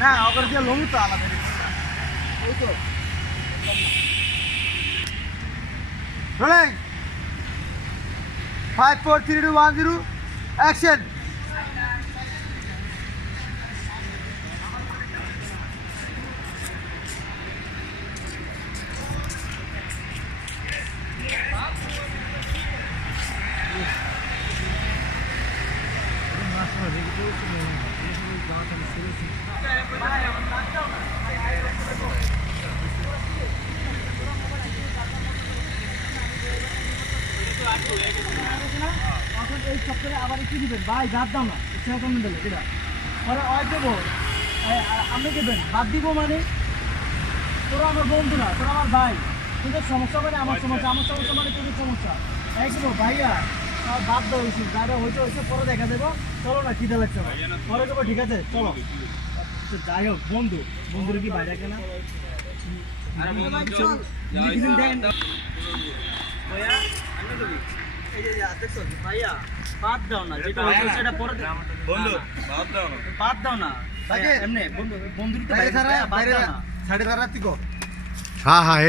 না অগর দিয়ে লমু তো আলাদা ওই তো রোলিং 5 4 3 2 1 0 অ্যাকশন এই চক্করে আবার একটু দিবেন ভাই বাদ দাও না ইচ্ছা কম দিলে যেটা পরে অয় দেবো আপনি দেবেন বাদ দিব মানে তোরা আমার বন্ধু না তোরা আমার ভাই তোদের সমস্যা মানে আমার সমস্যা মানে তোদের সমস্যা একদম ভাইয়া বাদ দেওয়া উচিত যারা হয়েছে পরে দেখা দেবো চলো না খিদে লাগছে পরে দেবো ঠিক আছে চলো যাই হোক বন্ধুর কি বাইরে কেনা ভাইয়া বাদ দাও না যেটা হয়েছে সেটা পরে বাদ দাও না এমনি বন্ধুর বাইরে ছাড়া বাইরে সাড়ে 4 রাত্রি হ্যাঁ হ্যাঁ